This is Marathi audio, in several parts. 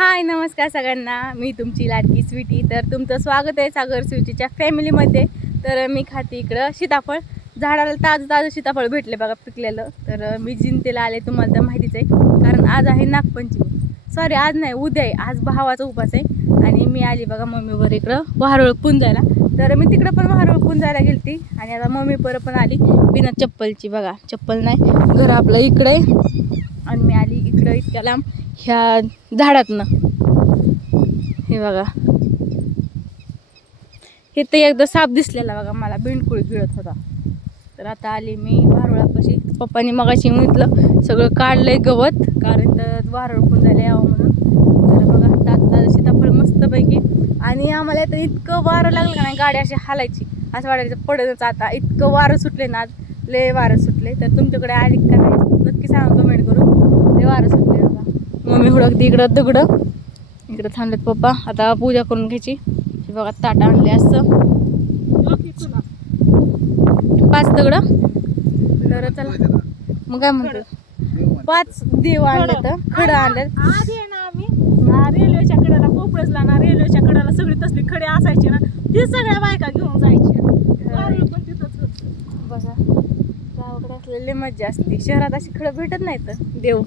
हाय नमस्कार सगळ्यांना. मी तुमची लाडकी स्वीटी. तर तुमचं स्वागत आहे सागर स्वीटीच्या फॅमिलीमध्ये तर मी खाते इकडं सीताफळ. झाडाला ताजं ताजं सीताफळ भेटले बघा पिकलेलं. तर मी जिंतेला आले तुम्हाला तर माहितीच आहे. कारण आज आहे नागपंचमी. सॉरी आज नाही उद्या आहे. आज भावाचा उपास आहे. आणि मी आली बघा मम्मीवर इकडं वारुळ पुंजायला. तर मी तिकडं पण वारुळ पुंजायला गेलती. आणि आता मम्मी परत पण आली. बिना चप्पलची बघा. चप्पल नाही. घर आपलं इकडं आहे. आणि मी आली इकडं इतक्या लांब. ह्या झाडातनं. हे बघा. हे तर एकदा साप दिसलेला बघा मला बिंडकुळी गिळत होता. तर आता आली मी वारुळापाशी. पप्पानी मगाशी म्हटलं सगळं काढलंय गवत कारण तर वारुळ पुंजायला यावं म्हणून. तर बघा तात्ता सीताफळ मस्तपैकी. आणि आम्हाला आता इतकं वारं लागलं का नाही गाडी अशी हालायची. असं वाटायचं पडतच आता. इतकं वारं सुटले ना लय वारं सुटले. तर तुमच्याकडे आली का नक्की सांगा कमेंट करून. लय वारं सुटले. मम्मी हुडकते इकडं दगडं इकडं थांबलेत पप्पा. आता पूजा करून घ्यायची. बघा ताट आणले असं. पाच दगडं? तर चला. मग काय म्हणतो पाच देव आणले तर खडं आणले आधी आहे ना आम्ही रेल्वेच्या कडेला पोपळसला ना रेल्वेच्या कडेला सगळी तसली खडे असायची ना ती सगळ्या बायका घेऊन जायची. पण तिथंच. बघा गावाकडे असलेली मज्जा असते. शहरात अशी खडं भेटत नाही तर देव.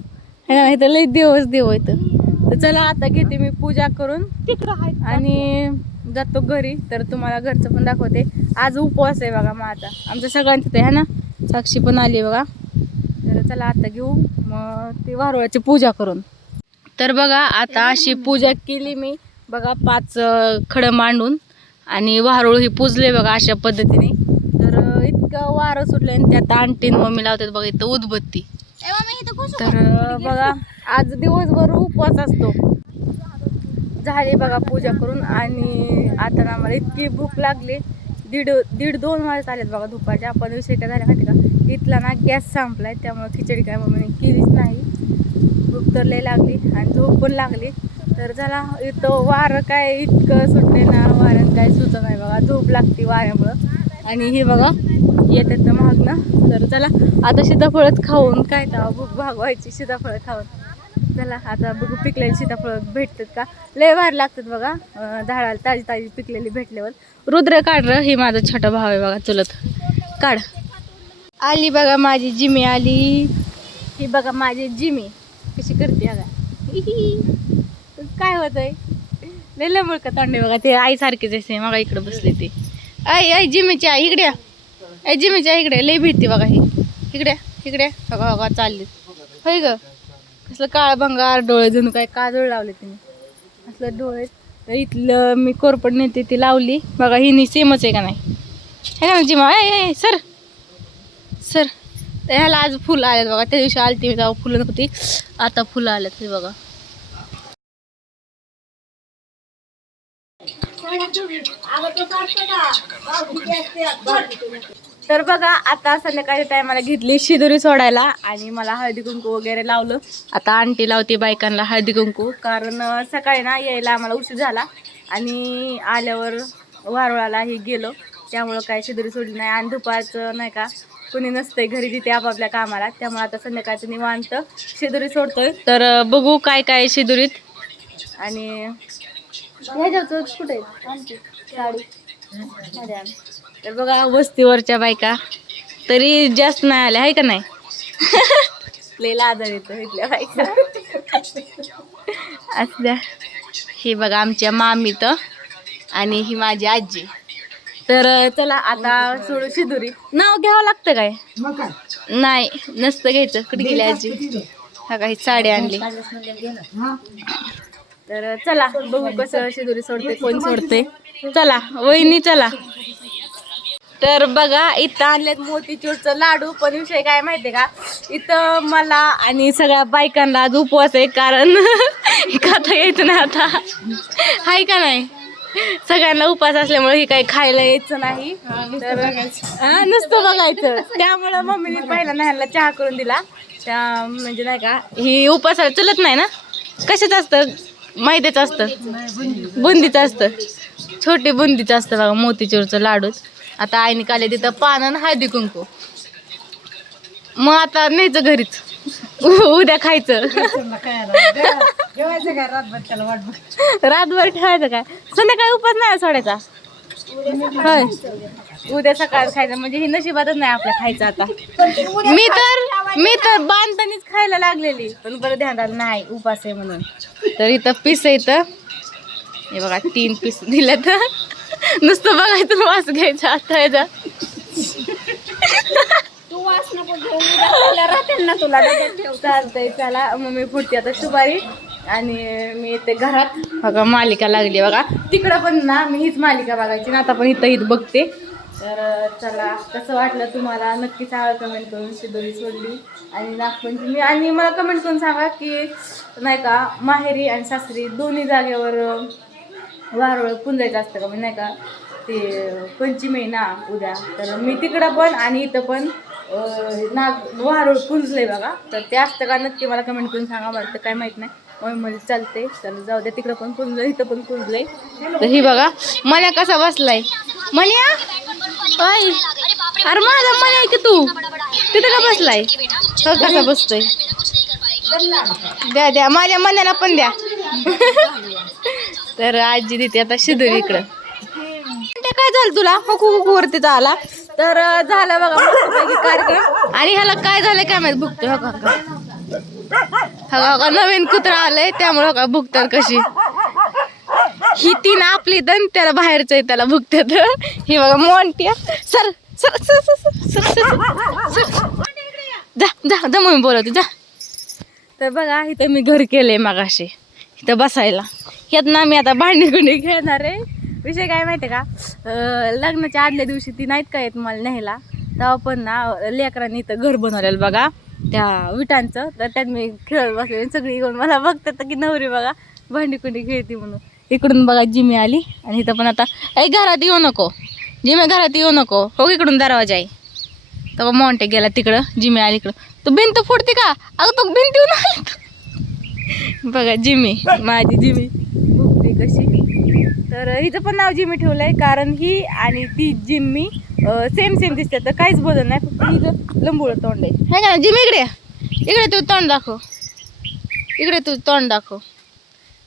है ना इथं लई देवच देव इथं तर चला आता घेते मी पूजा करून. आणि जातो घरी तर तुम्हाला घरचं पण दाखवते. आज उपवास आहे बघा माझा. आमच्या सगळ्यांचं ते आहे ना? साक्षी पण आली आहे बघा. तर चला आता घेऊ. मग ते वारुळाची पूजा करून. तर बघा आता अशी पूजा केली मी. बघा पाच खडं मांडून. आणि वारुळ ही पूजले बघा अशा पद्धतीने. तर इतकं वारं सुटलं आणि त्यात आणटीन मम्मी लावतात बघा इथं उदबत्ती. तर बघा आज दिवसभर उपवास असतो. झाली बघा पूजा करून आणि आता आम्हाला इतकी भूक लागली. दीड दीड दोन वाजत आलेत बघा दुपारच्या. आपण विषय काय झाला माहिती का? इथला ना गॅस संपलाय त्यामुळे खिचडी काय मम्मीने केलीच नाही. भूक तर लय लागली आणि झोप पण लागली. तर झाला इथं वारं काय इतकं सुटले ना वाऱ्यानं काय सुचत नाही बघा. झोप लागते वाऱ्यामुळं. आणि हे बघा येतात ना महाग ना तर चला आता सीताफळच खाऊन काय तर भूक भागवायची सीताफळं खाऊन. चला आता बघू पिकलेली सीताफळ भेटतात का? लय भारी लागतात बघा. झाडाला ताजी ताजी पिकलेली भेटल्यावर. रुद्र काढ हे माझा छोटा भाव आहे बघा चुलत. काढ. आली बघा माझी जिमी आली. ही बघा माझी जिमी. कशी करते बघा. काय होत आहे लय लंबळ का तोंडे बघा ते आईसारखीच असते मग इकडे बसले ते. आई आई जिमेची आई इकडे आई जिमेची आई इकडे लई भेटते बघा ही. इकडे इकडे बघा बघा चालली. होय ग. कसलं काळ भंगार डोळे जणू काय काजळ लावले तिने. असलं डोळे. तर इथलं मी कोरपड नेते ती लावली. बघा ही सेमच आहे का नाही? आहे का जिमा ए सर. सर. तर ह्याला आज फुलं आलेत बघा. त्या दिवशी आलती मी तेव्हा फुलं नव्हती. आता फुलं आलेत हे बघा. तर बघा आता संध्याकाळी टायमाला घेतली शिदुरी सोडायला आणि मला हळदी कुंकू वगैरे लावलं. आता आंटी लावते बायकांना हळदी कुंकू कारण सकाळी ना यायला आम्हाला उशीर झाला आणि आल्यावर वारुळालाही गेलो. त्यामुळं काय शिदुरी सोडली नाही आणि दुपारचं नाही का कुणी नसतंय घरी तिथे आपापल्या कामाला. त्यामुळे आता संध्याकाळचं निवांत शिदुरी सोडतोय. तर बघू काय काय शिदुरीत. आणि कुठे. तर बघा वस्तीवरच्या बायका. तरी जास्त नाही आल्या आहे का नाही? लय आजार येतो इथल्या बायका. असल्या हे बघा आमच्या मामीत आणि ही माझी आजी. तर चला आता सोडू शिदुरी नाव घ्यावं लागतं काय? नाही नसतं घ्यायचं. कुठे गेली आजी? हा काही साडी आणली. तर चला बघू कसं शिदुरी सोडते. कोण सोडते. चला वहिनी चला. तर बघा इथं आणलेत मोतीचूरचं लाडू पण विषय काय माहितीये का? इथं मला आणि सगळ्या बायकांना आज उपवास आहे कारण खाता यायचं नाही आता. हाय का नाही? सगळ्यांना उपवास असल्यामुळे ही काही खायला यायचं नाही. तर हा, नुसतं बघायचं. त्यामुळं मम्मीने पहिला ह्यांना चहा करून दिला. त्या म्हणजे नाही का ही उपासाला चलत नाही ना? कशाचं असतं? मैद्याचं असतं. बुंदीचं असतं. छोटी बुंदीचं असतं बघा मोतीचूरचं लाडूच. आता आईने काले तिथं पान आणि हळदी कुंकू. मग आता न्यायचं घरीच. उद्या खायचं. रातभर ठेवायचं काय संध्याकाळी उपास नाही सोडायचा. होय. उद्या सकाळ खायचं. म्हणजे हे नशिबातच नाही आपल्या खायचं आता. मी तर मी तर बांधतानीच खायला लागलेली. पण बरं ध्यान आलं नाही उपास आहे म्हणून. तर इथं पीस आहे इथं. हे बघा तीन पीस दिले तर नुसतं बघायचं वास घ्यायचा आता याचा तू वास नको घेऊन राहते ना तुला चालतंय चला. मम्मी पुढची आता सुपारी आणि मी येते घरात बघा मालिका लागली बघा. तिकडं पण ना मी हीच मालिका बघायची ना आता पण इथं हीच बघते. तर चला कसं वाटलं तुम्हाला? नक्की सांगा कमेंट करून शिदोरी सोडली. आणि नागपंचमी. आणि मला कमेंट करून सांगा की नाही का माहेरी आणि सासरी दोन्ही जागेवर अं, वारुळ पुंजायचं असतं का? म्हणजे नाही का ते पंचमी आहे ना उद्या. तर मी तिकडं पण आणि इथं पण नाग वारुळ पुंजलंय बघा. तर ते असतं का? नक्की मला कमेंट करून सांगा मला तर काय माहीत नाही. मध्ये चालते. तर जाऊ द्या तिकडं पण पुंजलंय इथं पण पुंजलंय तर ही बघा मन्या कसा बसलाय. मन्या अय अरे माझा मन्या आहे की तू? तिथं का बसलाय? हो कसा बसतोय? द्या द्या माझ्या मन्याला पण द्या. तर आजी देते आता शिदूर इकडं. काय झालं तुला? हकू हुकू वरती आला. तर झाला झालं बघा कार्यक्रम. आणि ह्याला काय झालं काय माहीत? भुकतो हका हा नवीन कुत्रा आलाय त्यामुळे का भुकतात कशी. ही तीन आपली दन त्याला बाहेरचं त्याला भुकतात. ही बघा Monty sir sir sir sir sir जा जा जा मम्मी बोलवते जा. तर बघा इथं मी घर केलंय मगाशी. इथं बसायला. यात ना मी आता भांडी गुंडी खेळणार आहे. विषय काय माहिती का? लग्नाच्या आदल्या दिवशी ती नाहीत का येत मला न्यायला? तेव्हा पण ना लेकरांनी इथं घर बनवलेलं बघा. त्या विटांचं तर त्यात मी खेळत बसले सगळी येऊन मला बघतात की नवरी बघा भांडी कुंडी खेळते म्हणून. इकडून बघा जिमी आली आणि इथं पण आता ऐ घरात येऊ नको. जिमे घरात येऊ नको. हो इकडून दरवाजा आहे. तर मॉन्टे गेला तिकडं जिमी आली इकडं. तू भिंत फुटते का? अगं तू भिंत येऊन आली बघा जिमी माझी जिमी. भुकते कशी. तर हिचं पण नाव जिमी ठेवलं आहे कारण ही आणि ती जिम्मी सेम सेम दिसतात तर काहीच बदल नाही. फक्त हिचं लंबूळ तोंड आहे. है का जिम इकडे इकडे तू तोंड दाखव. इकडे तू तोंड दाखव.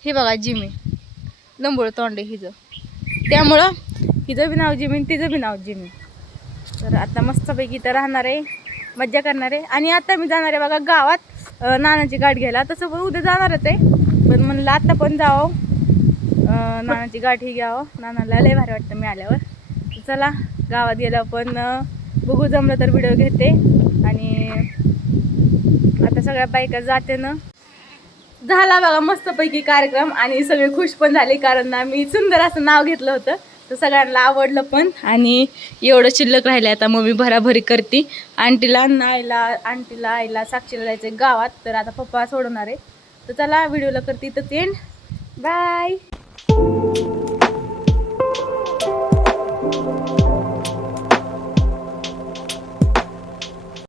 हे बघा जिमी लंबूळ तोंड आहे हिचं. त्यामुळं हिचं बी नाव जिमी तिचं बी नाव जिमी तर आता मस्तपैकी इथं राहणार आहे. मज्जा करणार आहे. आणि आता मी जाणार आहे बघा गावात. नानाची गाठ घ्यायला. तसं पण उद्या जाणारच आहे. पण म्हणलं आता पण जावं. नानाची गाठ ही घ्यावं. नानाला लय भारी वाटतं मी आल्यावर चला गावात गेलं पण बघू जमलं तर व्हिडिओ घेते. आणि आता सगळ्या बायका जाते ना. झाला बघा मस्तपैकी कार्यक्रम आणि सगळे खुश पण झाले कारण ना मी सुंदर असं नाव घेतलं होतं. तर सगळ्यांना आवडलं पण. आणि एवढं शिल्लक राहिलं आता मग मी भराभरी करते. आंटीला नायला आंटीला आईला साक्षीला जायचं गावात. तर आता पप्पा सोडवणार आहे. तर चला व्हिडिओला करते. इथंच एंड बाय